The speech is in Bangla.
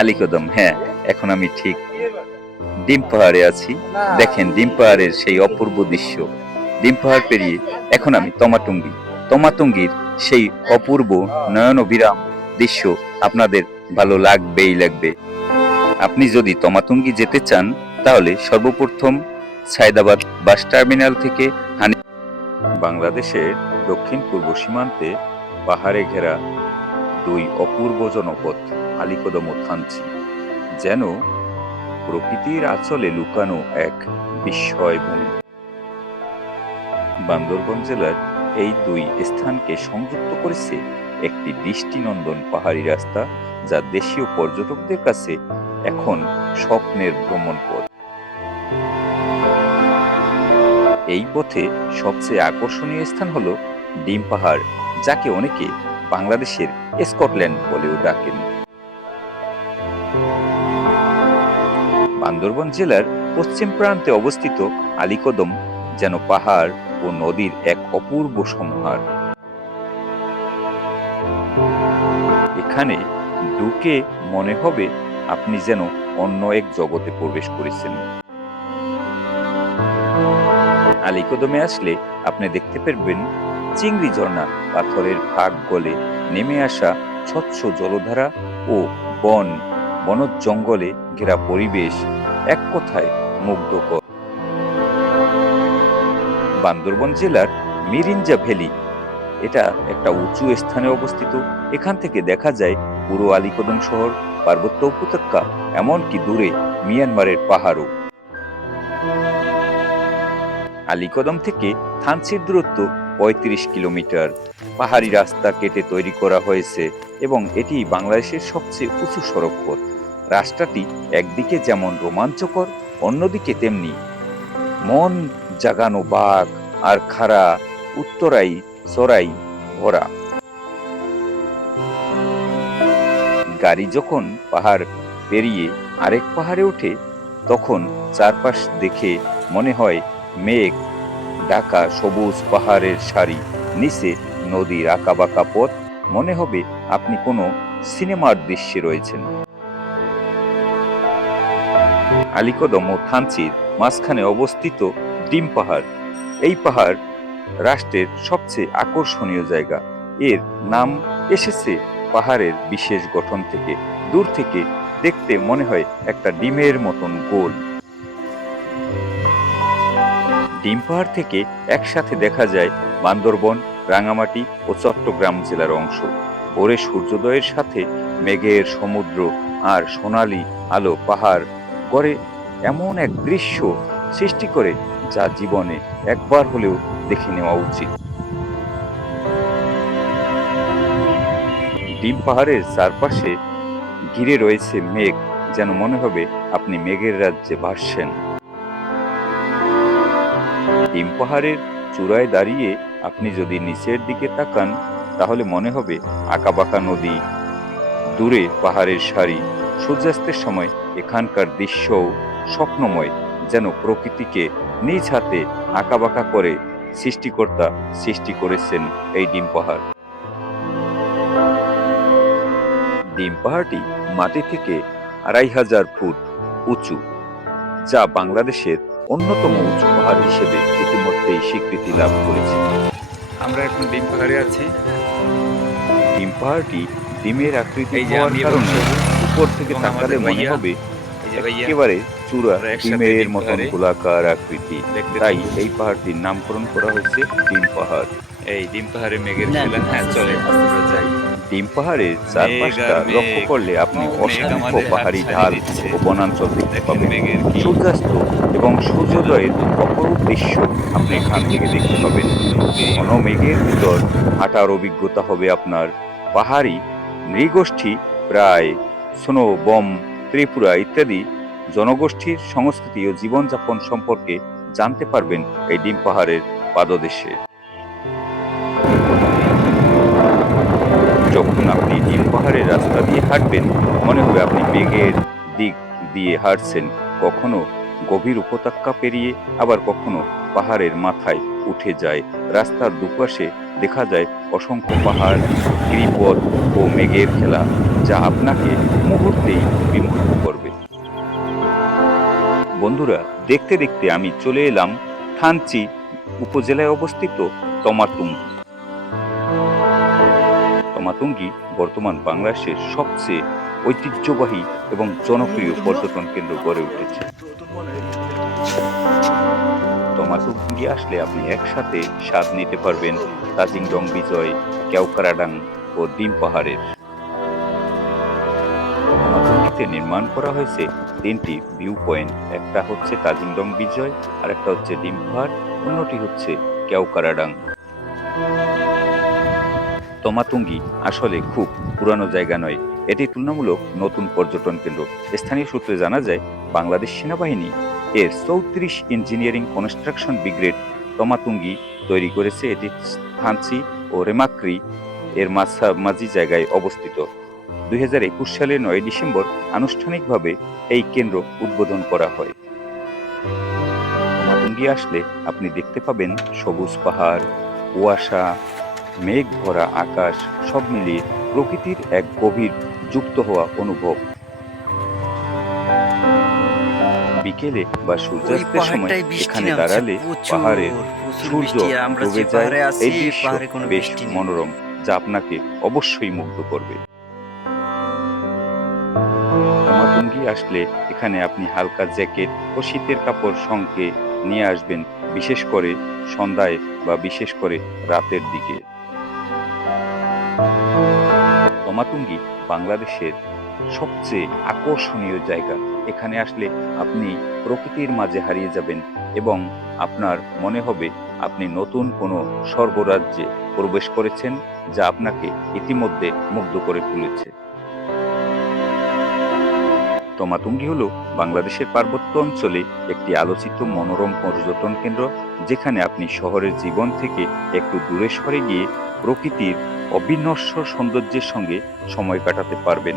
আলিকদম হ্যাঁ এখন আমি ঠিক ডিম পাহাড়ে আছি। দেখেন, ডিম পাহাড়ের সেই অপূর্ব দৃশ্য। ডিম পাহাড় পেরিয়ে এখন আমি তমাটুঙ্গি। তমাটুঙ্গির সেই অপূর্ব নয়ন বিরাম দৃশ্য আপনাদের ভালো লাগবেই লাগবে। আপনি যদি তমাতুঙ্গি যেতে চান, তাহলে সর্বপ্রথম সায়দাবাদ বাস টার্মিনাল থেকে বাংলাদেশের দক্ষিণ পূর্ব সীমান্তে পাহাড়ে ঘেরা দুই অপূর্ব জনপদ আলিকদম ও থানচি, যেন প্রকৃতির আঁচলে লুকানো এক বিস্ময় ভূমি। বান্দরবন জেলার এই দুই স্থানকে সংযুক্ত করেছে একটি দৃষ্টিনন্দন পাহাড়ি রাস্তা, যা দেশীয় পর্যটকদের কাছে এখন স্বপ্নের ভ্রমণ পথ। এই পথে সবচেয়ে আকর্ষণীয় স্থান হলো ডিম পাহাড়, যাকে অনেকে বাংলাদেশের স্কটল্যান্ড বলেও ডাকেন বান্দরবন জেলার পশ্চিম প্রান্তে অবস্থিত আলিকদম যেন পাহাড় ও নদীর এক অপূর্ব সমাহার এখানে ঢুকে মনে হবে আপনি যেন অন্য এক জগতে প্রবেশ করেছেন। আলিকদমে আসলে আপনি দেখতে পারবেন চিংড়ি ঝর্ণা, পাথরের ফাঁক গলে নেমে আসা স্বচ্ছ জলধারা ও বন বন জঙ্গলে ঘেরা পরিবেশ এক কথায় মুগ্ধকর। বান্দরবন জেলার মিরিঞ্জা ভ্যালি, এটা একটা উঁচু স্থানে অবস্থিত। এখান থেকে দেখা যায় পুরো আলিকদম শহর, পার্বত্য উপত্যকা, এমনকি দূরে মিয়ানমারের পাহাড়ও। আলিকদম থেকে থানচির দূরত্ব পঁয়ত্রিশ কিলোমিটার। পাহাড়ি রাস্তা কেটে তৈরি করা হয়েছে এবং এটি বাংলাদেশের সবচেয়ে উঁচু সড়ক পথ। রাস্তাটি একদিকে যেমন রোমাঞ্চকর, অন্যদিকে তেমনি মন জাগানো বাঘ আর খাড়া উত্তরাই চড়াই ভরা। গাড়ি যখন পাহাড় পেরিয়ে আরেক পাহাড়ে ওঠে, তখন চারপাশ দেখে মনে হয় মেঘ ঢাকা সবুজ পাহাড়ের সারি, নিচে নদীর আঁকাবাঁকা পথ, মনে হবে আপনি কোনো সিনেমার দৃশ্যে রয়েছেন। আলিকদম ও থানচির মাঝখানে অবস্থিত ডিম পাহাড়। এই পাহাড় রাষ্ট্রের সবচেয়ে আকর্ষণীয় জায়গা। এর নাম এসেছে পাহাড়ের বিশেষ গঠন থেকে। দূর থেকে দেখতে মনে হয় একটা ডিমের মতন গোল। ডিম পাহাড় থেকে একসাথে দেখা যায় বান্দরবন, রাঙামাটি ও চট্টগ্রাম জেলার অংশ। ভোরে সূর্যোদয়ের সাথে মেঘের সমুদ্র আর সোনালী আলো পাহাড় গড়ে এমন এক দৃশ্য সৃষ্টি করে যা জীবনে একবার হলেও দেখে নেওয়া উচিত। ডিম পাহাড়ের চারপাশে ঘিরে রয়েছে মেঘ, যেন মনে হবে আপনি মেঘের রাজ্যে ভাসছেন। ডিম পাহাড়ের চূড়ায় দাঁড়িয়ে আপনি যদি নিচের দিকে তাকান, তাহলে মনে হবে আঁকাবাঁকা নদী, দূরে পাহাড়ের সারি, সূর্যাস্তের সময় এখানকার দৃশ্যও স্বপ্নময় যেন প্রকৃতিকে নিজ হাতে আঁকাবাঁকা করে সৃষ্টিকর্তা সৃষ্টি করেছেন এই ডিম পাহাড়। ডিম পাহাড়টি মাটি থেকে আড়াই হাজার ফুট উঁচু, যা বাংলাদেশের অন্যতম উঁচু পাহাড় হিসেবে ইতিমধ্যেই স্বীকৃতি লাভ করেছে। আমরা এখন ডিম পাহাড়ে আছি। ডিম পাহাড়টি ডিমের আকৃতি হওয়ার কারণে উপর থেকে তাকালে মনে হবে একেবারে চূড়া ডিমের ডিম মতন গোলাকার আকৃতি। তাই এই পাহাড়টির নামকরণ করা হয়েছে ডিম পাহাড়। এই ডিম পাহাড়ে মেঘের খেলা। হ্যাঁ চলে আমরা যাই। ডিম পাহাড়ের চারপাশটা লক্ষ্য করলে আপনি অসংখ্য পাহাড়ি ঢাল ও বনাঞ্চল দেখতে পাবেন। সূর্যাস্ত এবং সূর্যোদয়ের অপরূপ দৃশ্য আপনি এখান থেকে দেখতে পাবেন। ঘন মেঘের ভিতর হাঁটার অভিজ্ঞতা হবে আপনার পাহাড়ি নৃগোষ্ঠী প্রায় স্নো বম ত্রিপুরা ইত্যাদি জনগোষ্ঠীর সংস্কৃতি ও জীবনযাপন সম্পর্কে জানতে পারবেন এই ডিম পাহাড়ের পাদদেশে। হাঁটবেন মনে হবে আপনি মেঘের দিক দিয়ে হাঁটছেন, কখনো গভীর উপত্যকা পেরিয়ে আবার কখনো পাহাড়ের মাথায় উঠে যায়। রাস্তার দুপাশে দেখা যায় অসংখ্য পাহাড়, গিরিপথ ও মেঘের খেলা, যা আপনাকে মুহূর্তেই বিমুগ্ধ করবে। বন্ধুরা, দেখতে দেখতে আমি চলে এলাম থানচি উপজেলায় অবস্থিত তমাতুঙ্গি তমাতুঙ্গি বর্তমান বাংলাদেশের সবচেয়ে ঐতিহ্যবাহী এবং জনপ্রিয় পর্যটন কেন্দ্র গড়ে উঠেছে। তমাতুঙ্গি আসলে আপনি একসাথে স্বাদ নিতে পারবেন তাজিংডং বিজয় কেওকারাডাং ও ডিম পাহাড়ের। তমাতুঙ্গিতে নির্মাণ করা হয়েছে তিনটি ভিউ পয়েন্ট একটা হচ্ছে তাজিংডং বিজয় আর একটা হচ্ছে ডিম পাহাড় অন্যটি হচ্ছে কেওকারাডাং। তমাতুঙ্গি আসলে খুব পুরানো জায়গা নয়। এটি তুলনামূলক নতুন পর্যটন কেন্দ্র। স্থানীয় সূত্রে জানা যায়, বাংলাদেশ সেনাবাহিনী এর চৌত্রিশ ইঞ্জিনিয়ারিং কনস্ট্রাকশন ব্রিগেড তমাতুঙ্গি তৈরি করেছে। এটি থানচি ও রেমাক্রি এর মাঝামাঝি জায়গায় অবস্থিত। দুই হাজার একুশ সালের নয় ডিসেম্বর আনুষ্ঠানিকভাবে এই কেন্দ্র উদ্বোধন করা হয়। তমাতুঙ্গি আসলে আপনি দেখতে পাবেন সবুজ পাহাড়, কুয়াশা মেঘ ভরা আকাশ সব মিলিয়ে প্রকৃতির এক গভীর যুক্ত হওয়া অনুভব। বিকেলে বা সূর্যাস্তের সময় এখানে দাঁড়ালে পাহাড়ের সূর্য ডুবে যায় এই দৃশ্য বেশ মনোরম যা আপনাকে অবশ্যই মুগ্ধ করবে। আসলে এখানে আপনি হালকা জ্যাকেট ও শীতের কাপড় সঙ্গে নিয়ে আসবেন বিশেষ করে সন্ধ্যায় বা বিশেষ করে রাতের দিকে। তমাতুঙ্গি বাংলাদেশের সবচেয়ে আকর্ষণীয় জায়গা। এখানে আসলে আপনি প্রকৃতির মাঝে হারিয়ে যাবেন এবং আপনার মনে হবে আপনি নতুন কোনো স্বর্গরাজ্যে প্রবেশ করেছেন যা আপনাকে ইতিমধ্যে মুগ্ধ করে তুলেছে। তমাতুঙ্গি হল বাংলাদেশের পার্বত্য অঞ্চলে একটি আলোচিত মনোরম পর্যটন কেন্দ্র, যেখানে আপনি শহরের জীবন থেকে একটু দূরে সরে গিয়ে প্রকৃতির অবিনশ্বর সৌন্দর্যের সঙ্গে সময় কাটাতে পারবেন।